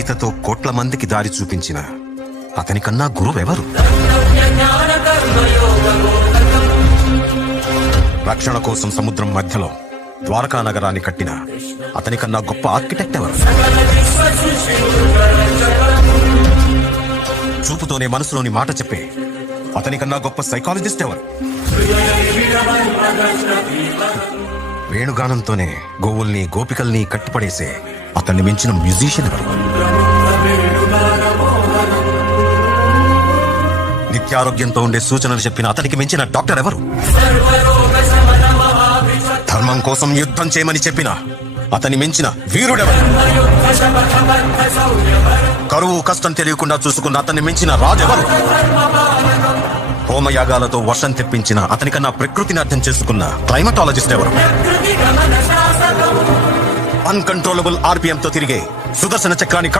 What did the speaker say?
గీతతో కోట్ల మందికి దారి చూపించిన అతనికన్నా గురువెవరు? రక్షణ కోసం సముద్రం మధ్యలో ద్వారకా నగరాన్ని కట్టిన అతనికన్నా గొప్ప ఆర్కిటెక్ట్ ఎవరు? చూపుతోనే మనసులోని మాట చెప్పే అతనికన్నా గొప్ప సైకాలజిస్ట్ ఎవరు? వేణుగానంతోనే గోవుల్ని గోపికల్ని కట్టిపడేసే అతన్ని మించిన మ్యూజిషియన్ ఎవరు? నిత్యారోగ్యంతో ఉండే సూచనలు చెప్పిన అతనికి మించిన డాక్టర్ ఎవరు? ధర్మం కోసం యుద్ధం చేయమని చెప్పిన అతని మించిన వీరుడెవరు? కరువు కష్టం తెలియకుండా చూసుకున్న అతన్ని మించిన రాజెవరు? హోమయాగాలతో వర్షం తెప్పించిన అతనికన్నా ప్రకృతిని అర్థం చేసుకున్న క్లైమటాలజిస్ట్ ఎవరు? అన్కంట్రోలబుల్ ఆర్పిఎం తో తిరిగే సుదర్శన చక్రాన్ని